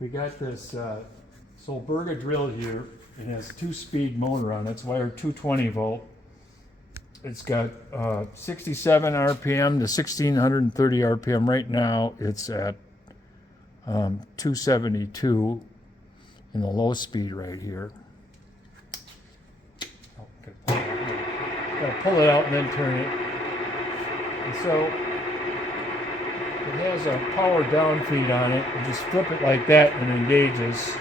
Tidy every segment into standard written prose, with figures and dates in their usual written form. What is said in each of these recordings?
We got this Solberga drill here. It has a 2-speed motor on it. It's wired 220 volt. It's got 67 RPM to 1630 RPM. Right now it's at 272 in the low speed right here. Oh, gotta pull it out and then turn it. And so it has a power down feed on it. You just flip it like that and it engages.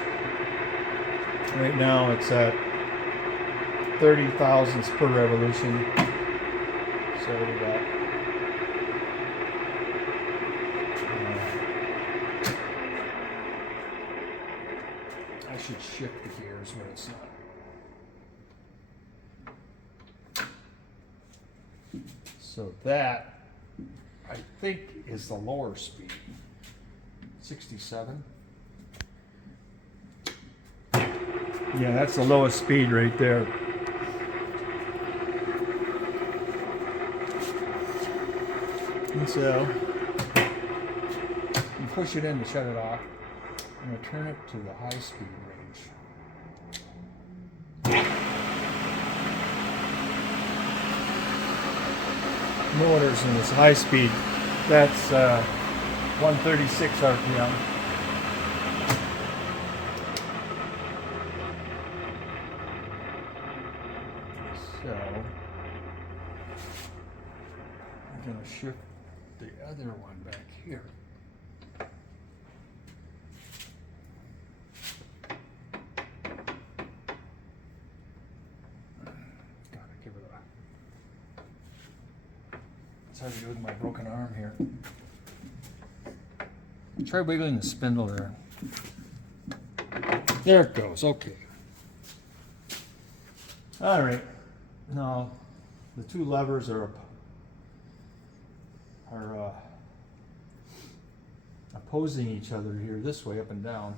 Right now it's at 30 thousandths per revolution. So we got I should shift the gears when it's not. So that I think is the lower speed. 67. Yeah, that's the lowest speed right there. And so you push it in to shut it off. I'm going to turn it to the high speed range. Motors in this high speed, that's 136 RPM. So I'm going to shift the other one back here. Gotta give it a... It's hard to do with my broken arm here. Try wiggling the spindle there. There it goes, okay. All right, now the two levers are opposing each other here, this way, up and down.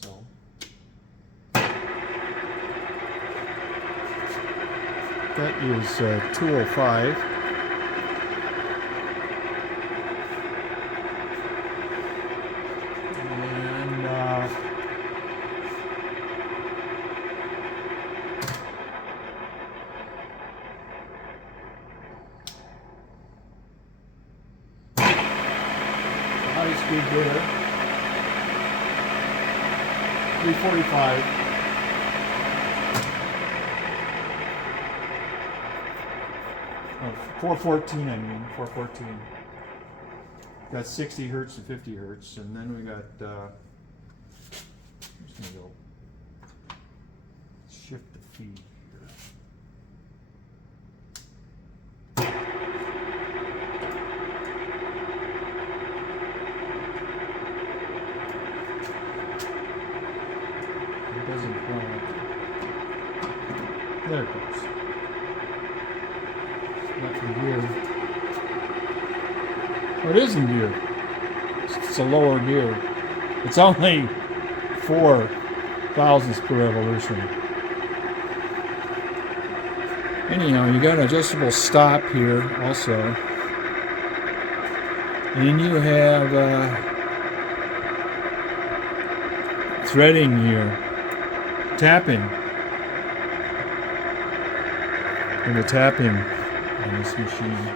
So that is 205. And high speed gear, 345. 414, I mean, 414. Got 60 hertz and 50 hertz, and then we got, I'm just gonna go shift the feed here. It doesn't crank. There it goes. Not in gear. Oh, it is in gear. It's a lower gear. It's only 4 thousandths per revolution. Anyhow, you got an adjustable stop here also. And you have threading here, tapping. And the tapping on this machine.